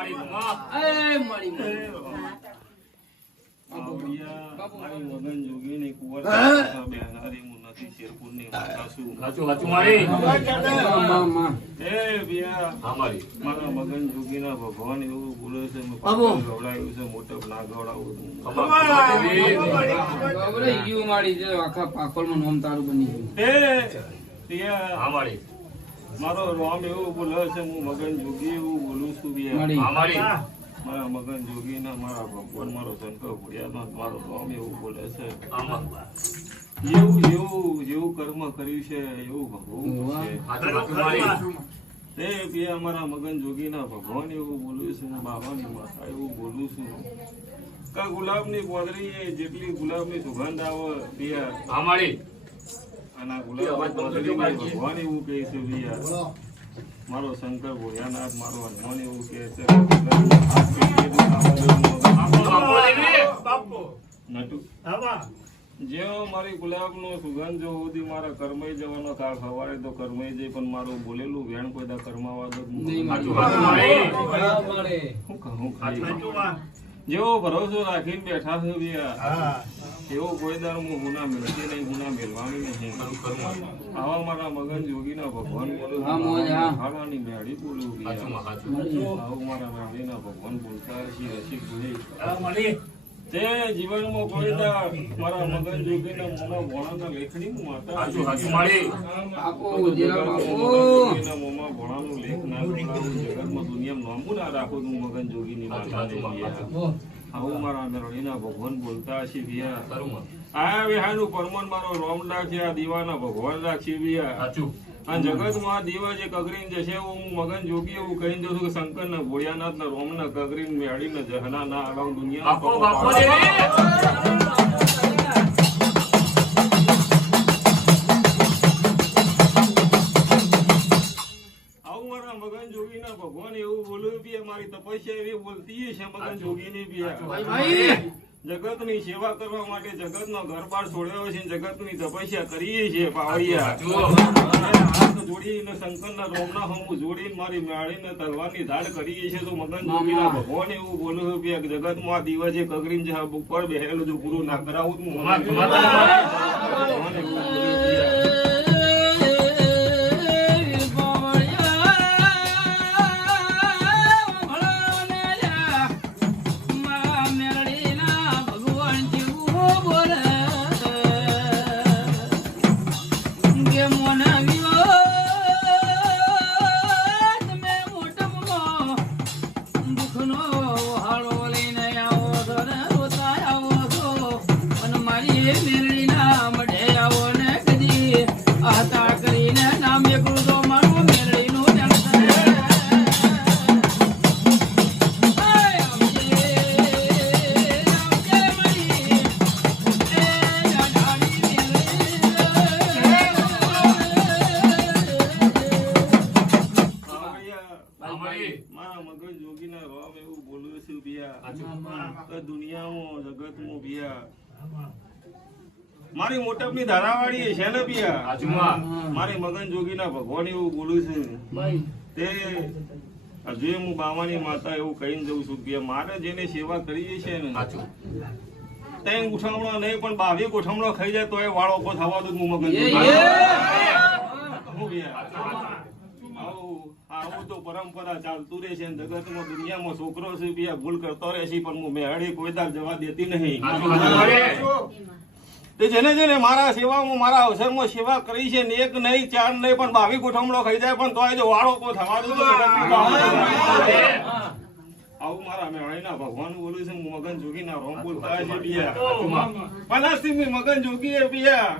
મારી માં એ મારી મારી મગન જોગી ની કુંવર બેનારી હું નથી શેરપુર ની માતા છું. હાચું મારી એ બિયા હા મારી મારા મગન જોગી ના ભગવાન એવું બોલે છે મેં ગવડાયું છે મોટપ ના ગવડાવું ગભરાઈ ગયું મારી જે આખા પાકોલમાં નામ તારું બની ગયું. એ બિયા હા મારી મારો રામ એવું બોલે છે હું મગન જોગી એવું બોલું છું બિયા મારી હા મારી મારા મગન જોગી ના મારા ભગવાન મારો શંકર ભોળિયાનાથ મારો રામ એવું બોલે છે આમાં જેવું કર્મ કર્યું છે એવું ભોગવવું છે. હાચું મારી એ બિયા મારા મગન જોગી ના ભગવાન એવું બોલું છું હું બાબાની માતા એવું બોલું છું કા ગુલાબની ગોદરી જેટલી ગુલાબની સુગંધ આવે બિયા હા મારી અને આ ગુલાબની ગોદરીને ભગવાન એવું કહે છે બિયા મારો શંકર ભોળિયાનાથ મારો હનુમાન એવું કહે છે નટુ જેવો મારી ગુલાબનો સુગંધ જો સુધી મારા કર્મય જવાનો કા ખવાડે તો કર્મય જઈ પણ મારું બોલેલું વેણ કોઈ દા કર્માવા દો નહીં હાચું મારી મારી હું કહું જેવો ભરોસો રાખીને બેઠા છે બિયા એવો કોઈ દાર હું ગુના મેળતી નહીં ગુના મેળવાની નહીં આવા મારા મગન જોગીના ભગવાન બોલું હા, મોજ, હા. હારાની મેળી બોલું બિયા આવું મારા મેળીના ભગવાન બોલતા છે રસિક ભાઈ તે જીવનમાં કોઈ દાર મારા મગન જોગીના મોમાં ભોણાના લેખણી હું માતા હાચું મારી બાપુ જેલા બાપુ જોગીના મોમાં ભોણાનું લેખ ના બોલાવું જગતમાં દુનિયામાં નોમું ના રાખું તું મગન જોગીની માતા આવું મારા મેળીના ભગવાન બોલતા છે બિયા કરું આ વિહાનું પરમન મારો રોમ રાખશે આ દીવાના ભગવાન રાખશે બિયા હાચું આ જગતમાં આ દીવા જે કગરીને જશે હું મગન જોગી એવું કહીને જઉં છું કે શંકરના ભોળિયાનાથના રોમના કગરીને મેળીને જહના ના આલાવ દુનિયા બાપો દેવી આવું મારા મગન જોગીના ભગવાન એવું બોલ્યું બી મારી તપસ્યા એવી બોલતી છે મગન જોગીની બી જગતની સેવા કરવા માટે જગતનો ઘર બાર છોડ્યો છે જગતની તપસ્યા કરીએ છીએ પાવડિયા હાથ જોડીને શંકરના રોમના હમું જોડીને મારી મેળીને તલવારની ધાડ કરીએ છીએ તો મગન જોગીના ભગવાન એવું બોલું કે જગતમાં આ દિવસે કગરીને જે ઉપર બેહેલું જો પૂરું ના કરાવું તો ભગવાન એવું બોલ્યું મારા મગન જોગીના રોમ એવું બોલું છું બિયા દુનિયામાં જગતમાં બિયા મારી મોટપની ધારાવાળી છે ને બિયા મારી મગન જોગીના ભગવાન એવું બોલું છું તે હજુ હું બાવાની માતા એવું કહીને જઉં છું કે મારે જેને સેવા કરીએ છે ને ત્યાં ગોઠવણો નહીં પણ 22 ગોઠવણો ખાઈ જાય તો એ વાળો કો થવા દઉં હું મગન આવું તો પરંપરા ચાલતું રહે છે જગતમાં દુનિયામાં છોકરો છે બી ભૂલ કરતો રહેશે પણ હું મેળી કોઈ દાર જવા દેતી નહીં તે જેને જેને મારા સેવામાં મારા અવસરમાં સેવા કરી છે ને એક નહીં ચાર નહીં પણ 22 ગોઠવણો ખાઈ જાય પણ તોય જો વાળો કો થવા દઉં આવું મારા મેળીના ભગવાન બોલું છે મગન જોગીના રોમ બોલતા છે બિયા પલાસી મગન જોગી એ બિયા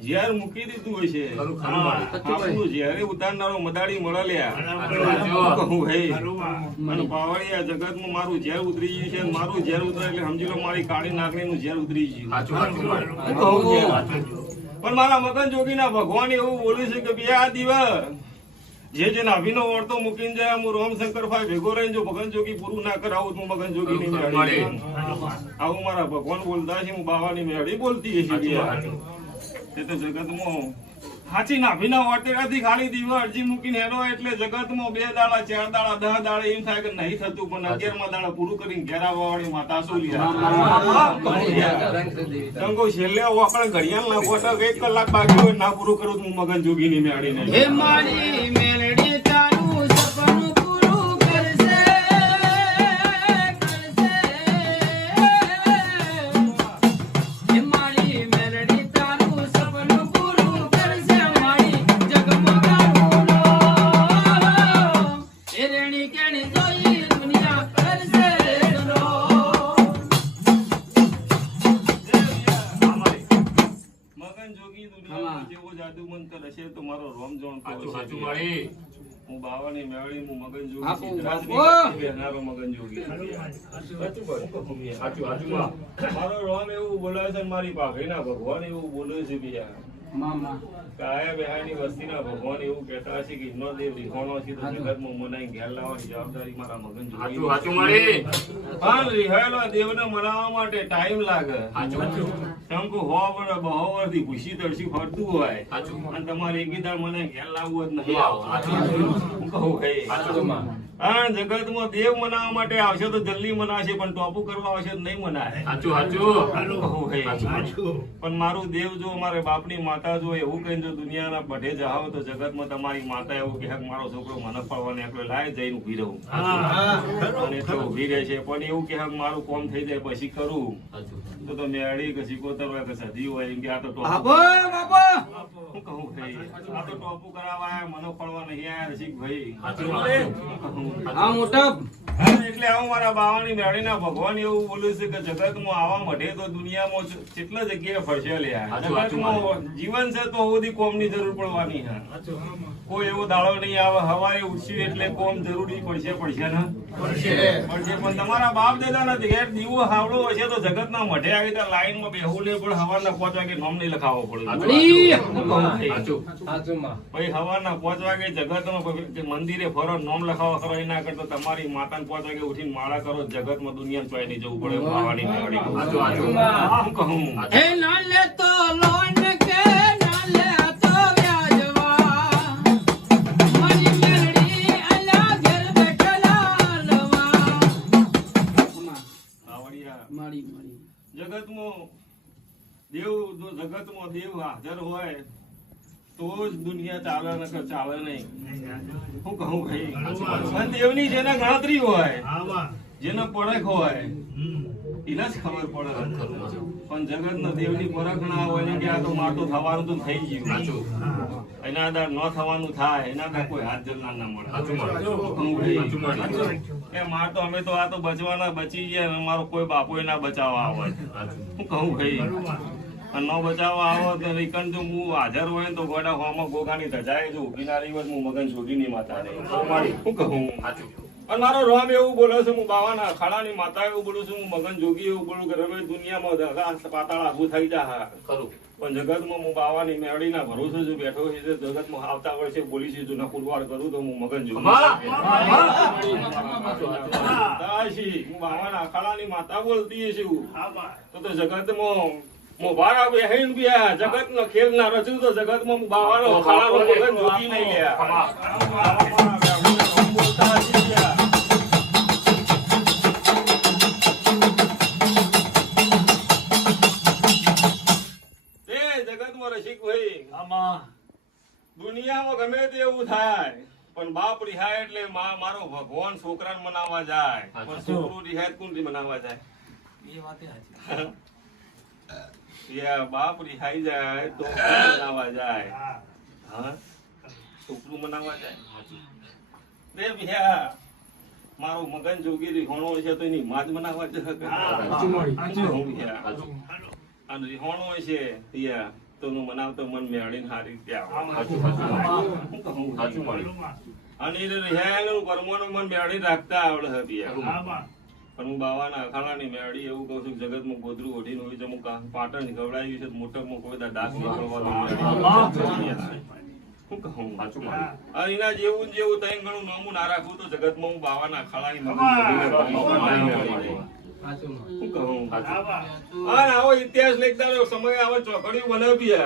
ઝેર મૂકી દીધું હોય છે આપણું ઝેરે ઉતારનારો મદાડી મળ્યા કહું હે અને પાવડિયા જગતમાં મારું ઝેર ઉતરી ગયું છે મારું ઝેર ઉતરે એટલે સમજી લો મારી કાળી નાગણીનું ઝેર ઉતરી ગયું પણ મારા મગન જોગીના ભગવાન એવું બોલ્યું છે કે બે આ દિવસ જે નાભીનો વર્તો મૂકીને જાય હું રોમશંકર ભાઈ ભેગો રહીને જો મગન જોગી પૂરું ના કરાવું તો મગન જોગી ની મેળી આવું મારા ભગવાન બોલતા છે હું બાવાની મેળી બોલતી છે તે તો જગતમાં હાચી નાભીના વટેરાથી ખાલી દીવા અરજી મૂકીને હેડો એટલે જગતમાં 2 દાડા 4 દાડા 10 દાડા એમ થાય કે નહીં થતું પણ 11મા દાડા પૂરું કરીને ઘેર આવવા વાળી માતા શું લ્યા છેલ્લે આપણે ઘડિયાળ ના ફોટો 1 કલાક બાકી હોય ના પૂરું કરું તો હું મગન જોગીની મેળીને હે મારી મેલડી તારું સપનું પૂરું કરશે હે મારી મેલડી તારું સપનું પૂરું કરશે મારી જગમગાડું એ રેણી કેણી જોઈ દુનિયા કરશે મગન જોગી દુનિયામાં જેવો જાદુ મંત્ર હશે તો મારો રોમ જોણ સાચું મળી હું બાવાની મેળવી હું મગન આપો, જોગી આપો. બેનારો મગન જોગી સાચું મારો રોમ એવું બોલે છે ને મારી પાઘડીના ભગવાન એવું બોલે છે કે યાર મામા કાયા બેહાની વસ્તીના ભગવાન એવું કહેતા છે કે ઇન્નો દેવ રીહોણો છે તો જગતમાં મનાઈ ઘેર લાવવાની જવાબદારી મારા મગન જોગી સાચું મળી પણ રિહાયેલા દેવને મનાવવા માટે ટાઈમ લાગે શંકુ હોવર બહોવરથી ખુશી તરસી ફરતું હોય અને તમારે એકીદાર મને ઘેર લાવવું જ નહીં આવો હું કહું ભાઈ હા જગતમાં દેવ મનાવવા માટે આવશે તો જલ્દી મનાશે પણ ટોપુ કરવા આવશે તો નહીં મનાય સાચું કહું ભાઈ પણ મારું દેવ જો મારે બાપની માતા જો એવું કહીને જો દુનિયાના બધે જાવ તો જગતમાં તમારી માતા એવું કહે કે મારો છોકરો મને ફળવાને એકલો લાય જઈને ઉભી રહું અને તો ઉભી રહે છે પણ એવું કહે કે મારું કોમ થઈ જાય પછી કરું તો મેળી કે સિકોતર હોય કે સધી હોય એમ કે આ તો ટોપુ હું કહું ભાઈ આ તો ટોપુ કરાવવા મને ફળવા નહીં આયા રસિક ભાઈ હા મોટા એટલે આવું મારા બાવાની મેળીના ભગવાન એવું બોલ્યું છે કે જગતમાં આવા મઢે તો દુનિયામાં કેટલા જગ્યાએ ફરશે લ્યા જગતમાં જીવન છે તો સુધી કોમની જરૂર પડવાની છે કોઈ એવો દાડો નહીં આવે હવારે ઉઠ્યું એટલે કોમ જરૂરી પડશે ને પડશે પણ તમારા બાપ દાદાના ઘેર દીવો હાવડો હશે તો જગતના મઢે આવી તો લાઈનમાં બેહવું નહીં પણ હવારના 5 વાગે નામ નહીં લખાવવો પડે ભાઈ હવારના 5 વાગે જગતમાં મંદિરે ફરો નામ લખાવવા કરો એના કરતા તમારી માતાને 5 વાગે ઉઠીને માળા કરો જગતમાં દુનિયા ચોય નહીં જવું પડે બાવાની મેળવી કહું હે ના લે તો લોન કે ના લે તો વ્યાજવા મારી મેલડી અલ્યા ઘેર બેઠેલા લવા આવડિયા મારી જગતમાં દેવ હાજર હોય તો જ દુનિયા ચાલે નકર ચાલે નહીં હું કહું ભાઈ અને દેવની જેને ગણતરી હોય જેને પરખ હોય એને જ ખબર પડે પણ જગતના દેવની પરખ ના હોય ને કે આ તો માર તો થવાનું તો થઈ ગયું એના આધાર ન થવાનું થાય એના આધાર કોઈ હાથ જલના ના મળે એ માર તો અમે તો આ તો બચવાના બચી ગયા અને મારો કોઈ બાપો ના બચાવવા આવે હું કહું ભાઈ અને ન બચાવવા આવો તો રીકન જો હું હાજર હોય તો ગોડા હોમાં ગોગાની ધજાએ જો ઉભી ના રહી હોય હું મગન જોગીની માતા રહી શું કહું અને મારો રોમ એવું બોલે છે હું બાવાના અખાડાની માતા એવું બોલું છું હું મગન જોગી એવું બોલું કે હવે દુનિયામાં પાતાળ આખું થઈ જાય ખરું પણ જગતમાં હું બાવાની મેળીના ભરોસે જો બેઠો છે જગતમાં આવતા વર્ષે બોલી છે જૂના પુરવાર કરું તો હું મગન જોગી હું બાવાના અખાડાની માતા બોલતી છું તો જગતમાં મોભારા બેહીન બિયા જગતનો ખેલ ના રચું તો જગતમાં બાવાનો અખાડાનો મગન જોગી નહીં લ્યા દુનિયામાં ગમે તે એવું થાય પણ બાપ રિહાય એટલે મારો ભગવાન છોકરાને મનાવવા જાય પણ છોકરું રિહાય કોણ મનાવવા જાય બાપ રિહાઈ જાય તો મનાવવા જાય હા છોકરું મનાવવા જાય મારો મગન જોગી રીહોણો છે તો એની માજ મનાવવા જાય અને રીહોણો છે તો મનાવતો મન મેળીને સારી રીતે અને રિહાયેલું કર્મોનું મન મેળી રાખતા આવડે હતી પણ હું બાવાના અખાડાની મેળી એવું કહું છું જગતમાં ગોદરું ઓઢીને હોય છે હું પાટણ ગવડાવ્યું છે મોટરમાં કોઈ દાસ નીકળવાનું શું કહું અને એના જેવું તઈ ઘણું નામું ના રાખવું તો જગતમાં હું બાવાના અખાડાની આવો ઇતિહાસ લખતા સમય આવે ચોકડીઓ બનાવી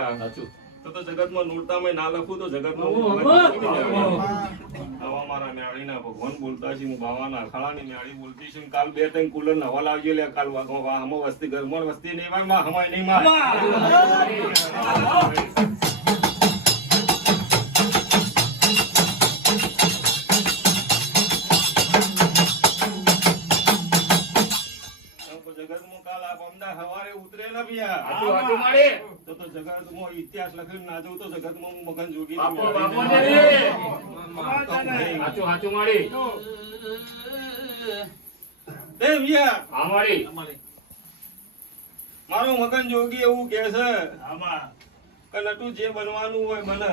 તો જગતમાં નૂરતામાં ના લખું તો જગતમાં આવા મારા મેળીના ભગવાન બોલતા છે, હું બાવાના અખાડાની મેળી બોલતી છું. કાલ 2-3 કુલર નવા લાવજે લે. કાલ હમો વસ્તી ઘરમાં વસ્તી નહીં માં હમાય નહીં માં. ઇતિહાસ લખીને ના જવું તો જગતમાં હું મગન જોગી મારો મગન જોગી એવું કે છે કે નટુ જે બનવાનું હોય બને,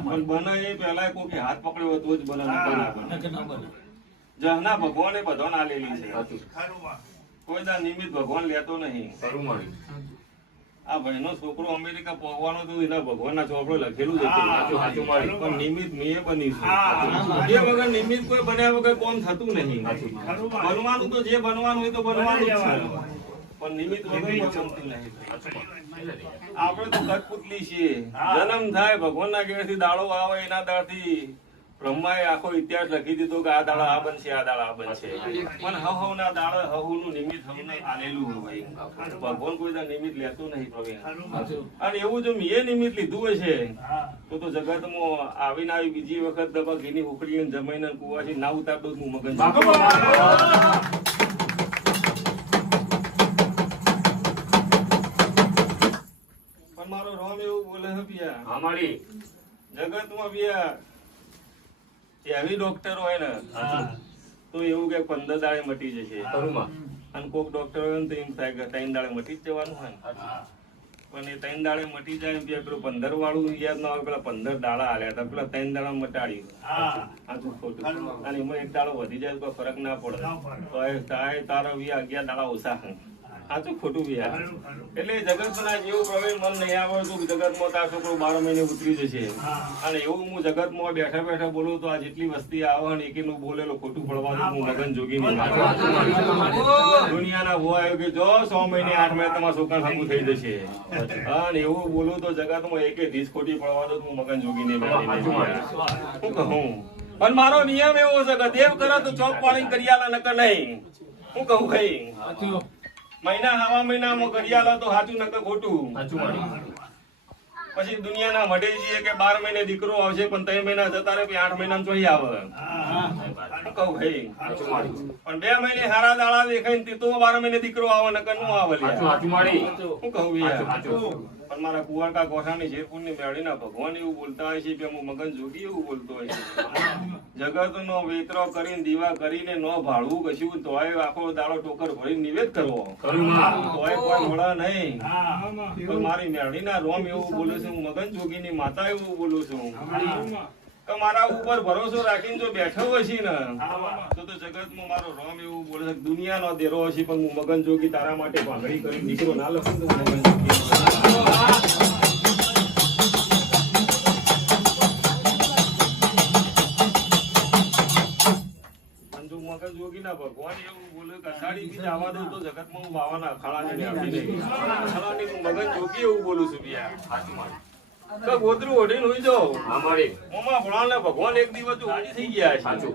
પણ બને એ પેલા કોઈ હાથ પકડ્યો તો જ બને. જહના ભગવાને બધો ના લેલી છે, કોઈ દા નિમિત્ત ભગવાન લેતો નહીં. આ ભાઈનો છોકરો અમેરિકા પહોંચવાનો તો એના ભગવાનના ચોપડો લખેલું જ હતું, પણ નિમિત્ત મેં બનીશું. એ વગર નિમિત્ત કોઈ બન્યા વગર કોમ થતું નહીં. બનવાનું તો જે બનવાનું હોય તો બનવાનું જ છે, પણ નિમિત્ત વગર કોઈ બનતું નહીં. આપણે તો કઠપુતલી છીએ. જન્મ થાય ભગવાનના ઘેરથી દાડો આવે એના દાડથી બ્રહ્માએ આખો ઇતિહાસ લખી દીધો કે આ દાડા આ બનશે, આ દાડા આ બનશે. પણ હવના દાડા હવનું નિમિત્ત હવને આલેલું હોય. ભગવાન કોઈ નિમિત્ત લેતું નહીં પ્રવીણ. અને એવું જો મેં નિમિત્ત લીધું હોય છે તો જગતમાં આવીને આવી બીજી વખત દબા ઘીની ઉખડી જમાઈને કુવાથી ના ઉતારતો હું મગન. પણ મારો રોમ એવું બોલે છે પિયા જગતમાં પિયા એવી ડોક્ટર હોય ને તો એવું કે 15 દાડે મટી જશે, અને કોક ડોક્ટર હોય ને તો એમ થાય કે 3 દાડે મટી જ જવાનું હોય ને. પણ એ 3 દાડે મટી જાય પેલું 15 વાળું યાદ ના આવે. પેલા 15 દાડા આલ્યા હતા, પેલા 3 દાડા મટાડ્યું. સાચું ખોટું? અને એમાં 1 દાડો વધી જાય તો ફરક ના પડે, તો તારા 11 દાડા ઓછા. સાચું ખોટું યાર. એટલે જગતના જેવું પ્રવીણ મન નહીં આવડતું જગતમાં તાર છોકરો 12 મહિને ઉતરી જશે. અને એવું હું જગતમાં બેઠા બેઠા બોલું તો આ જેટલી વસ્તી આવે ને એકેનું બોલેલો ખોટું પડવા દઉં હું મગન જોગી નહીં. દુનિયાના ભો આવ્યો કે જો 100 મહિને 8 મહિને તમારા છોકરા સામું થઈ જશે. અને એવું બોલું તો જગતમાં એકે ધીસ ખોટી પડવા દઉં હું મગન જોગી નહીં. શું કહું? પણ મારો નિયમ એવો છે કે દેવ કરે તો ચોક પાણી કરી આલા નકર નહીં. શું કહું ભાઈ? મહિના હવા મહિનામાં કરિયાલા તો સાચું નકર ખોટું. પછી દુનિયાના મઢે જઈએ કે 12 મહિને દીકરો આવશે પણ 3 મહિના જતા રહે 8 મહિનામાં ચોઈ આવે. શું કહું ભાઈ? પણ 2 મહિને હારા દાડા દેખાય ને તો 12 મહિને દીકરો આવે નકર નો આવે. શું કહું પણ મારા કુંવરકા ગોઠાની જેરપુરની મેળીના ભગવાન એવું બોલતા હોય છે કે હું મગન જોગી એવું બોલતો હોય છે. જગત નો વેતરો કરીને દીવા કરીને નો ભાળવું કશું તોય આખો દાડો ટોકર ભરીને નિવેદ કરવો તોય કોઈ મળે નહીં. પણ મારી મેળીના રોમ એવું બોલું છું, હું મગન જોગીની માતા એવું બોલું છું કે મારા ઉપર ભરોસો રાખીને જો બેઠો હશે ને તો જગતમાં મારો રોમ એવું બોલે છે દુનિયાનો દેરો હશે પણ હું મગન જોગી તારા માટે ભાંગડી કરી દીકરો ના લખું તો મગન જોગી. મગન જોગી ના ભગવાન એવું બોલે કે અષાઢી બીજ આવવા દઉં તો જગતમાં હું બાવાના અખાડાને અખાડાની હું મગન જોગી એવું બોલું છું પિયા. ગોદરું ઓઢીને હોઈ જાઓ મોમાં ભણાને ભગવાન એક દિવસ હાજી થઈ ગયા છે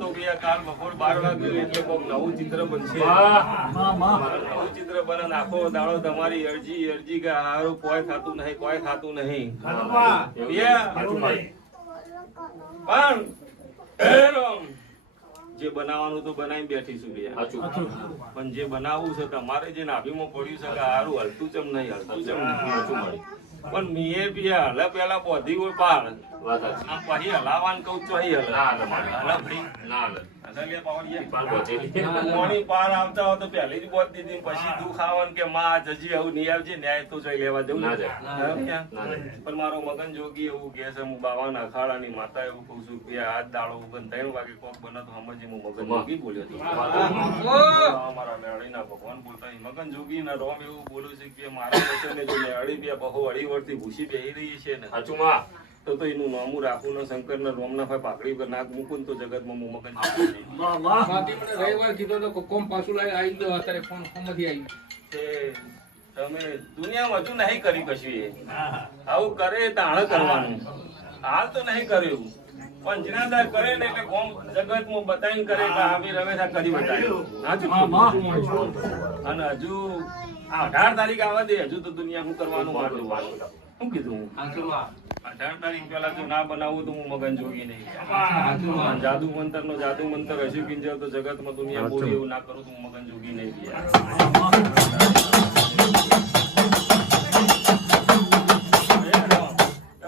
તો પિયા કાલ બપોર 12 વાગે એટલે કોઈક નવું ચિત્ર બનશે. નવું ચિત્ર બને આખો દાડો તમારી અરજી કે હારું કોઈ થતું નહીં કોઈ થતું નહીં. પણ જે બનાવવાનું તો બનાવી બેઠીશું પણ જે બનાવવું છે તમારે જે નાભીમાં પડ્યું છે કે હારું હલતું ચમ નહીં હલતું ચમ નહીં. પણ મીએ બી હલે પેલા બોધી હોય પાર પછી હલાવાન કઉ છો પાર આવતા હોય તો પહેલી જ બોધ દીધી પછી દુઃખ આવવાનું કે માં જજી આવું નહીં આવજે ન્યાય તો જઈ લેવા જવું ના જાય. પણ મારો મગન જોગી એવું કે છે હું બાવાના અખાડાની માતા એવું કઉ છું કે હાથ દાડો 3 વાગે કોક બને તો સમજી હું મગન જોગી બોલ્યો હતો. મારા મેળીના ભગવાન બોલતા મગન જોગી ના રોમ એવું બોલું છું કે મારા વચને જો મેળી બે બહુ અઢી વર્ષથી ભૂસી બેહી રહી છે ને તો એનું નામું રાખવું ને શંકર ના રોમ ના પાકડી પર નાક મૂકું તો જગતમાં હું મગન રવિવાર કીધો તો કોમ પાછું લાવી આવી ગયો અત્યારે ફોન નથી આવી. તમે દુનિયામાં હજુ નહીં કરી કશું એ આવું કરે તાણ કરવાનું હાલ તો નહીં કર્યું પણ જીનાદાર કરે ને એટલે કોમ જગતમાં બતાવીને કરે કે આ બી રમેશ આ કરી બતાવ્યું અને હજુ આ 18 તારીખ આવવા દે હજુ તો દુનિયા શું કરવાનું મારું શું કીધું હું 18 તારીખ પેલા જો ના બનાવું તો હું મગન જોગી નહીં જાદુ મંત્ર હશે કિંજર તો જગતમાં દુનિયા બોલે એવું ના કરું તો હું મગન જોગી નહીં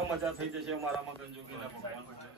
મજા થઈ જશે મારા મગન જોગી ના